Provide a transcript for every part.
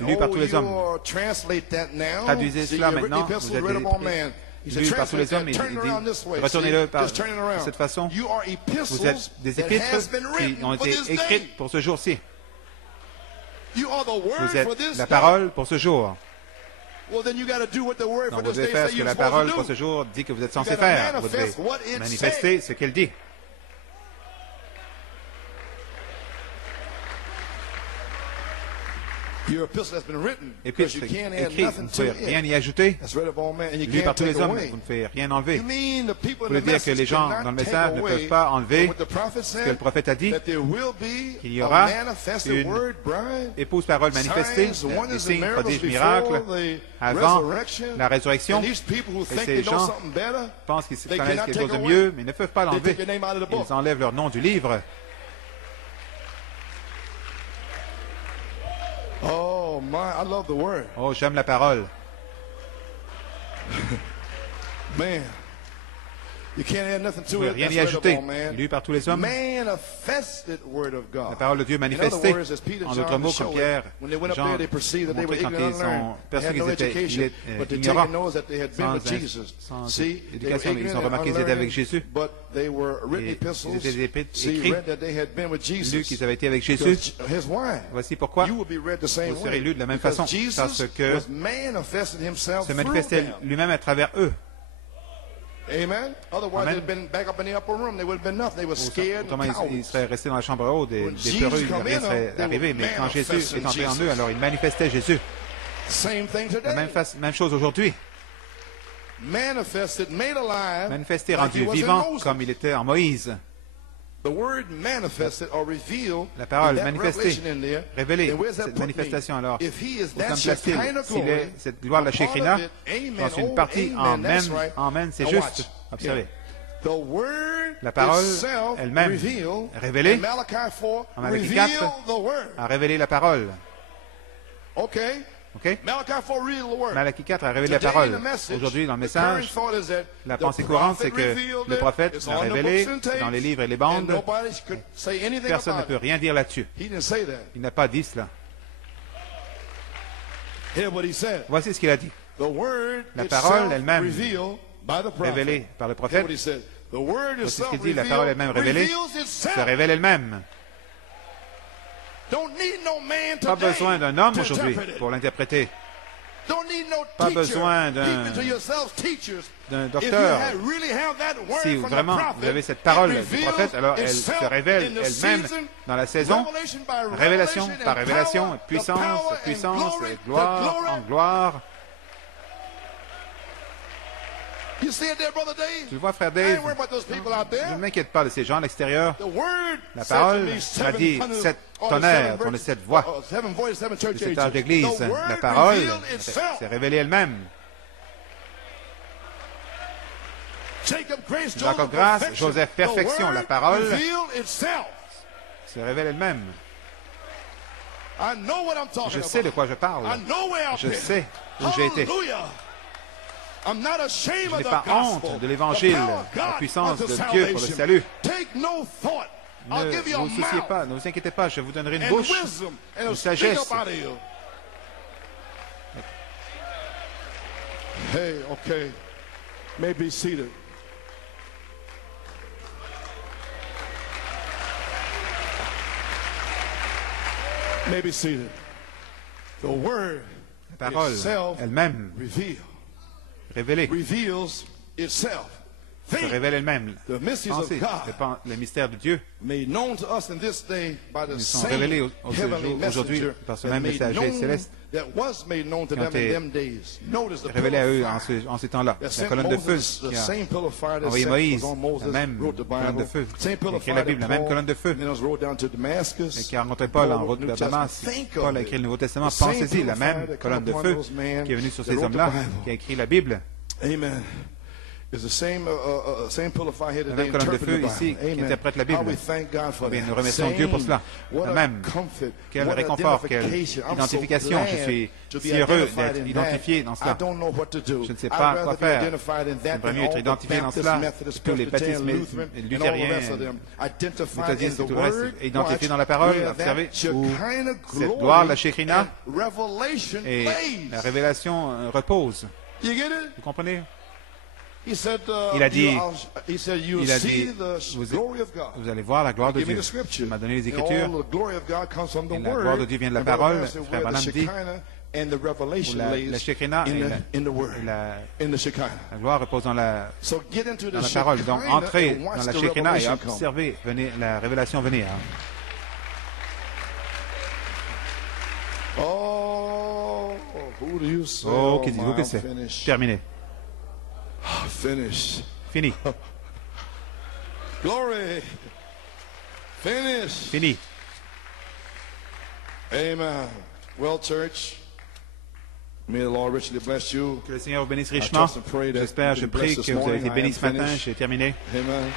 lu par tous les hommes. Traduisez cela maintenant, vous êtes lus par tous les hommes, il dit, retournez-le de cette façon. Vous êtes des épîtres qui ont été écrites pour ce jour-ci. Vous êtes la parole pour ce jour. Donc vous devez faire ce que la parole pour ce jour dit que vous êtes censé faire. Vous devez manifester ce qu'elle dit. Épître écrit, vous ne pouvez rien y ajouter. Lu par tous les hommes, vous ne pouvez rien enlever. Vous voulez dire que les gens dans le message ne peuvent pas enlever ce que le prophète a dit, qu'il y aura une épouse parole manifestée, des signes, prodiges, miracles, avant la résurrection. Et ces gens pensent qu'ils connaissent quelque chose de mieux, mais ils ne peuvent pas l'enlever. Ils enlèvent leur nom du livre. Oh, j'aime la parole. Man. Vous ne pouvez rien y ajouter. Lu par tous les hommes. La parole de Dieu manifestée. En d'autres mots, comme Pierre, Jean montraient quand ils ont perçu qu'ils étaient ignorants, sans éducation. Ils ont remarqué qu'ils étaient avec Jésus. Et ils étaient écrits, lus qu'ils avaient été avec Jésus. Voici pourquoi vous serez lus de la même façon, parce que se manifestait lui-même à travers eux. Amen. Otherwise, they'd been back up in the upper room. They would have been nothing. They were scared and cowards. Ils seraient restés dans la chambre haute, des peureux, rien ne serait arrivé. Mais quand Jésus est entré en eux, alors ils manifestaient Jésus. La même chose aujourd'hui. Manifesté, rendu vivant, comme il était en Moïse. La parole manifestée, révélée, cette manifestation. Alors, où sommes-t-il? S'il est cette gloire de la Shekinah, dans une partie Amen, c'est juste. Observez. La parole elle-même, révélée, en Malachi 4, a révélé la parole. OK? Malachi 4 a révélé la parole. Aujourd'hui, dans le message, la pensée courante, c'est que le prophète l'a révélé dans les livres et les bandes. Personne ne peut rien dire là-dessus. Il n'a pas dit cela. Voici ce qu'il a dit. La parole elle-même, révélée par le prophète, voici ce qu'il dit, la parole elle-même révélée, se révèle elle-même. Pas besoin d'un homme aujourd'hui pour l'interpréter. Pas besoin d'un docteur. Si vraiment vous avez cette parole du prophète, alors elle se révèle elle-même dans la saison, révélation par révélation, puissance, puissance, et gloire en gloire. Tu le vois, frère Dave? Ne m'inquiète pas de ces gens à l'extérieur. La parole m'a dit 7 tonnerres pour les 7 voix de cet âge d'église. La parole s'est révélée elle-même. Jacob grâce, Joseph perfection. La parole se révèle elle-même. Je sais de quoi je parle. Je sais où j'ai été. Je n'ai pas honte de l'Évangile, la puissance de Dieu pour le salut. Ne vous souciez pas, ne vous inquiétez pas, je vous donnerai une bouche, une sagesse. Hey, okay. May be seated. May be seated. The word la parole elle-même révélée se révèle elle-même. Pensez, les mystères de Dieu nous sont révélés aujourd'hui par ce même messager céleste qui ont été révélés à eux en ces temps-là. La colonne de feu qui a envoyé Moïse, la même colonne de feu, qui a écrit la Bible, la même colonne de feu, et qui a rencontré Paul en route vers Damas. Paul a écrit le Nouveau Testament. Pensez-y, la même colonne de feu qui est venue sur ces hommes-là, qui a écrit la Bible. Amen. La même colonne de feu ici qui interprète la Bible. Mais nous remercions Dieu pour cela. De même, quel réconfort, quelle identification. Je suis si heureux d'être identifié dans cela. Je ne sais pas quoi faire. J'aimerais mieux être identifié dans cela. Tous les baptismes luthériens, méthodistes et tout le reste, identifié dans la parole, observez, où cette gloire, la Shekinah, et la révélation repose. Vous comprenez? Il a dit, vous allez voir la gloire de Dieu. Il m'a donné les Écritures. Et la gloire de Dieu vient de la parole. Frère Branham dit, la Shekinah et la gloire repose dans la parole. Donc, entrez dans la Shekinah et observez la révélation venir. Oh, qui dites-vous que c'est? Terminé. Fini. Glory. Fini. Amen. Well, church, may the Lord richly bless you. Que le Seigneur vous bénisse richement. J'espère, je prie que vous avez été bénis ce matin. J'ai terminé. Amen.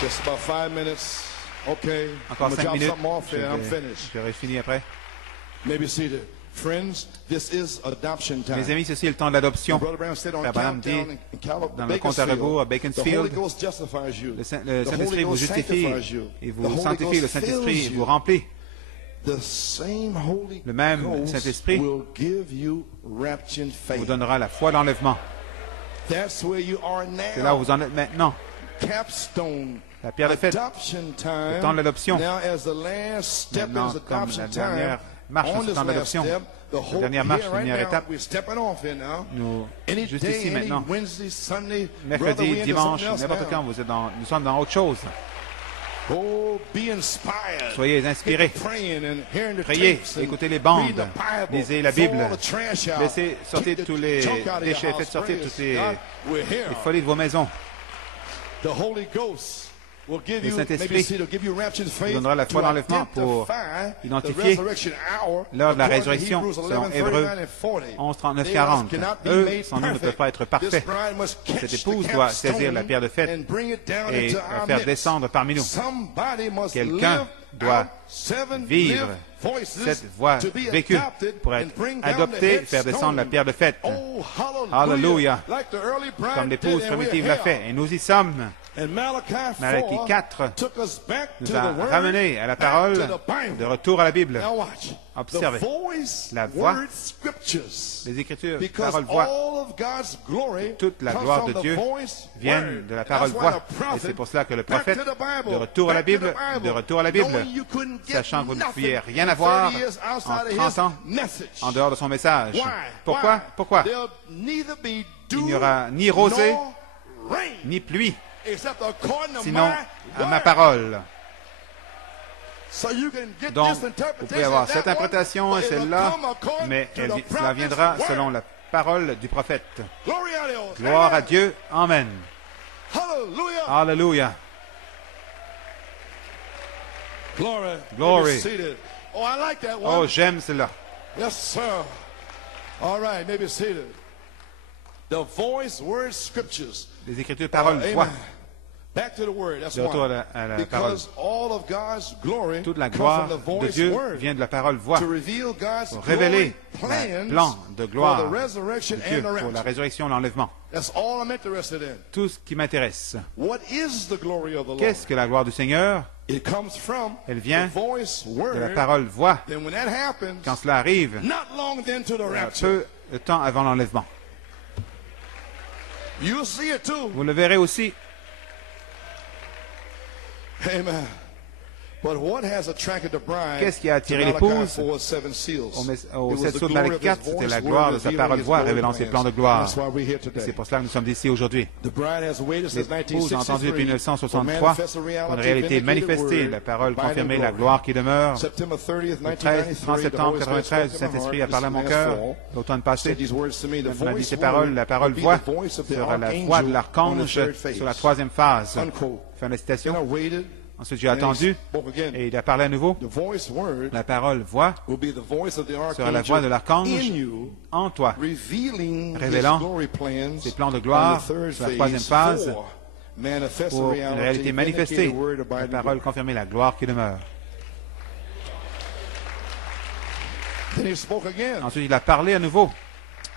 Just about 5 minutes. Okay. Encore 5 minutes. J'aurai fini après. Maybe seated. Friends, this is adoption time. Mes amis, ceci est le temps de l'adoption. Frère Branham dit dans le compte à rebours à Beaconsfield, le Saint-Esprit vous justifie et vous sanctifie, le Saint-Esprit vous remplit. Le même Saint-Esprit vous donnera la foi d'enlèvement. C'est là où vous en êtes maintenant. La pierre de fête, le temps de l'adoption. Maintenant, comme la dernière marche dans ce temps d'adoption, la dernière marche, la dernière étape, nous, juste ici maintenant, mercredi, dimanche, n'importe quand, nous sommes dans autre chose. Soyez inspirés. Priez, écoutez les bandes, lisez la Bible, laissez sortir tous les déchets, faites sortir toutes les folies de vos maisons. Le Saint-Esprit vous donnera la foi d'enlèvement pour identifier l'heure de la résurrection, selon Hébreux 11, 39, 40. Eux, sans nous, ne peuvent pas être parfaits. Cette épouse doit saisir la pierre de fête et la faire descendre parmi nous. Quelqu'un doit vivre cette voie vécue pour être adopté et faire descendre la pierre de fête. Alléluia! Comme l'épouse primitive l'a fait. Et nous y sommes. Malachie 4 nous a ramenés à la parole, de retour à la Bible. Observez la voix, les Écritures, la parole voix. Toute la gloire de Dieu vient de la parole voix. Et c'est pour cela que le prophète, de retour à la Bible, sachant que vous ne pouviez rien avoir en 30 ans en dehors de son message. Pourquoi? Il n'y aura ni rosée, ni pluie, sinon à ma parole. Donc, vous pouvez avoir cette interprétation et celle-là, mais cela viendra selon la parole du prophète. Gloire à Dieu. Amen. Alléluia. Glory. Oh, j'aime cela. Yes, sir. All right, maybe seated. The voice, words, scriptures. Les Écritures, paroles, voix. Back to the word. That's de retour à la parole. Toute la gloire de Dieu vient de la parole voix. Pour révéler le plan de gloire de Dieu pour la résurrection et l'enlèvement. Tout ce qui m'intéresse. Qu'est-ce que la gloire du Seigneur? Elle vient de la parole voix. Quand cela arrive, peu de temps avant l'enlèvement. Vous le verrez aussi. Amen. Qu'est-ce qui a attiré l'épouse aux 7 sceaux de Malachie 4? C'était la gloire de sa parole voix révélant ses plans de gloire. C'est pour cela que nous sommes ici aujourd'hui. L'épouse a entendu depuis 1963 une réalité manifestée, la parole confirmée, la gloire qui demeure. Le 30 septembre 1993, le Saint-Esprit a parlé à mon cœur l'automne passé. On a dit ces paroles, la parole voix sera la voix de l'archange sur la 3e phase. Fin de la citation. Ensuite, j'ai attendu et il a parlé à nouveau. La parole voix sera la voix de l'archange en toi, révélant ses plans de gloire sur la troisième phase pour une réalité manifestée. La parole confirmer la gloire qui demeure. Ensuite, il a parlé à nouveau.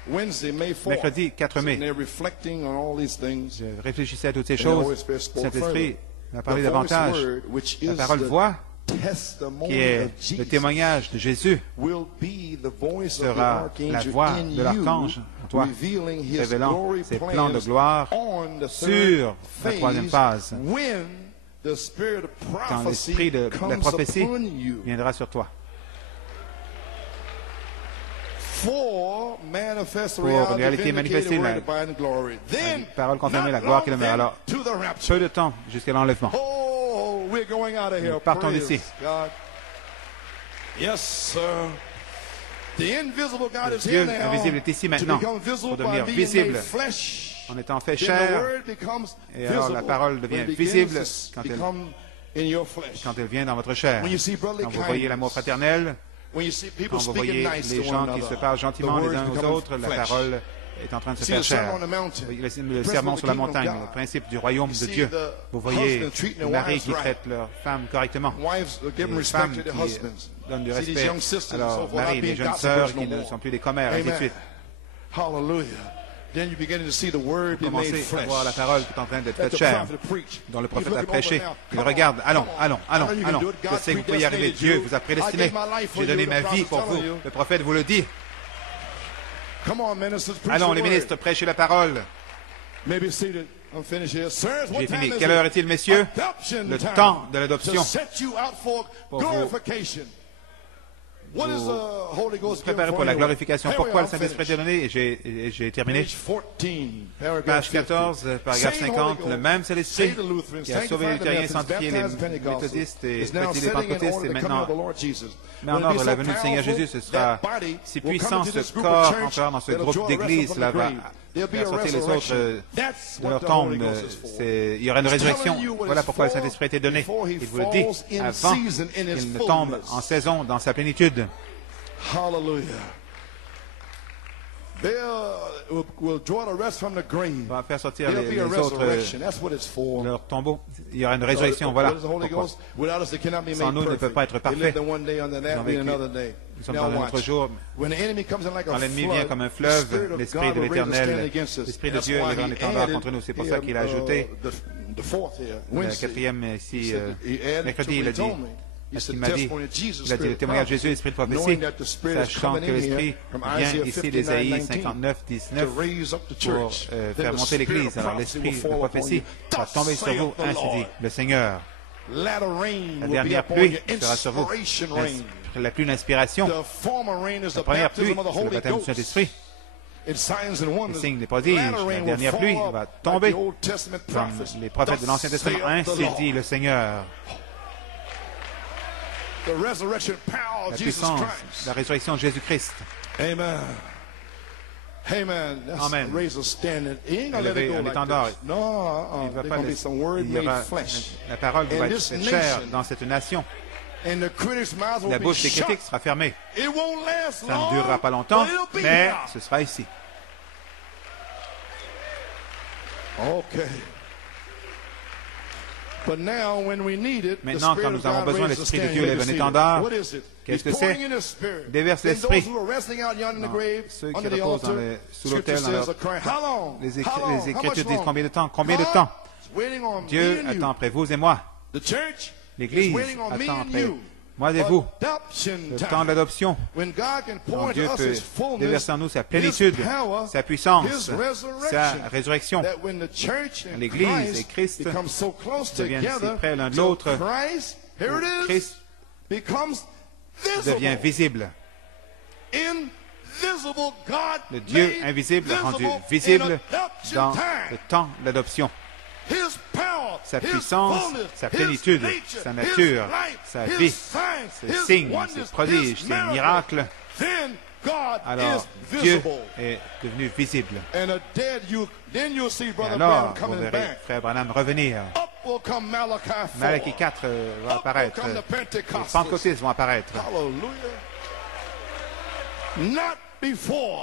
Mercredi 4 mai. Je réfléchissais à toutes ces choses. Saint-Esprit m'a parlé davantage. La parole voix, qui est le témoignage de Jésus, sera la voix de l'archange en toi, révélant ses plans de gloire sur la troisième phase, quand l'esprit de la prophétie viendra sur toi. Pour une réalité manifestée, la parole confirmée, la gloire qui demeure. Alors, peu de temps jusqu'à l'enlèvement. Nous partons d'ici. Le Dieu invisible est ici maintenant pour devenir visible en étant fait chair. Et alors la parole devient visible quand elle vient dans votre chair. Quand vous voyez l'amour fraternel, quand vous voyez les gens qui se parlent gentiment les uns aux autres, la parole est en train de se faire chair. Le sermon sur la montagne, le principe du royaume de Dieu. Vous voyez les maris qui traitent leurs femmes correctement, les femmes qui donnent du respect à leurs maris, les jeunes sœurs qui ne sont plus des commères, ainsi de suite. Vous commencez à voir la parole qui est en train d'être faite chair, dont le prophète a prêché. Il regarde, allons. Je sais que vous pouvez y arriver. Dieu vous a prédestiné. J'ai donné ma vie pour vous. Le prophète vous le dit. Allons, les ministres, prêchez la parole. J'ai fini. Quelle heure est-il, messieurs? Le temps de l'adoption. Pour vous préparer pour la glorification. Pourquoi le Saint-Esprit est donné? Et j'ai terminé. Page 14, paragraphe 50. Le même Saint-Esprit qui a sauvé les luthériens, sanctifié les méthodistes et baptisé les pentecôtistes et maintenant met en ordre la venue du Seigneur Jésus. Ce sera si puissant ce corps encore dans ce groupe d'église. Cela va faire sortir les autres de leur tombe. Il y aura une résurrection. Voilà pourquoi le Saint-Esprit a été donné. Il vous le dit avant qu'il ne tombe en saison dans sa plénitude. Hallelujah. On va faire sortir les autres de leur tombeau. Il y aura une résurrection. Voilà pourquoi. Sans nous, ne peut pas être parfait. Nous sommes dans un autre jour. Quand l'ennemi vient comme un fleuve, l'Esprit de l'Éternel, l'Esprit de Dieu est en étendard contre nous. C'est pour ça qu'il a ajouté le quatrième ici. Mercredi, il a dit. Parce qu'il m'a dit, il a dit le témoignage de Jésus, l'esprit de prophétie, sachant que l'esprit vient ici d'Ésaïe 59, 19 pour faire monter l'Église. Alors l'esprit de prophétie va tomber sur vous, ainsi dit le Seigneur. La dernière pluie sera sur vous, la pluie d'inspiration. La première pluie, c'est le baptême du Saint-Esprit. Les signes des prodiges, la dernière pluie va tomber comme les prophètes de l'Ancien Testament, ainsi dit le Seigneur. La puissance, la résurrection de Jésus-Christ. Amen. Amen. Élevé un étendard. Il va pas il y aura la parole qui va être faite chair dans cette nation. La bouche des critiques sera fermée. Ça ne durera pas longtemps, mais ce sera ici. OK. Maintenant, quand nous avons besoin de l'Esprit de Dieu lève un étendard, qu'est-ce que c'est? Déverse l'Esprit. Ceux qui reposent sous l'autel, les Écritures disent combien de temps? Combien de temps? Dieu attend après vous et moi. L'Église attend après moi et vous. Le temps de l'adoption. Quand Dieu peut déverser en nous sa plénitude, sa puissance, sa résurrection. L'Église et Christ deviennent si près l'un de l'autre. Christ devient visible. Le Dieu invisible rendu visible dans le temps de l'adoption. Sa puissance, sa plénitude, sa nature, sa vie, ses signes, ses prodiges, ses miracles. Alors, Dieu est devenu visible. Et alors, vous verrez Frère Branham revenir Malachi 4 va apparaître. Les pentecôtistes vont apparaître.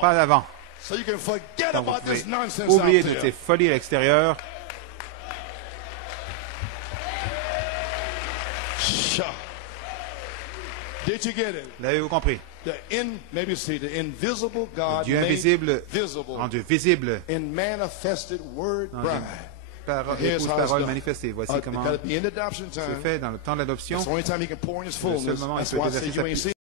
Pas avant. Donc vous pouvez oublier toutes ces folies à l'extérieur. L'avez-vous compris? Le Dieu invisible rendu visible par l'épouse parole manifestée. Voici comment c'est fait dans le temps de l'adoption. Le seul moment où il peut déverser sa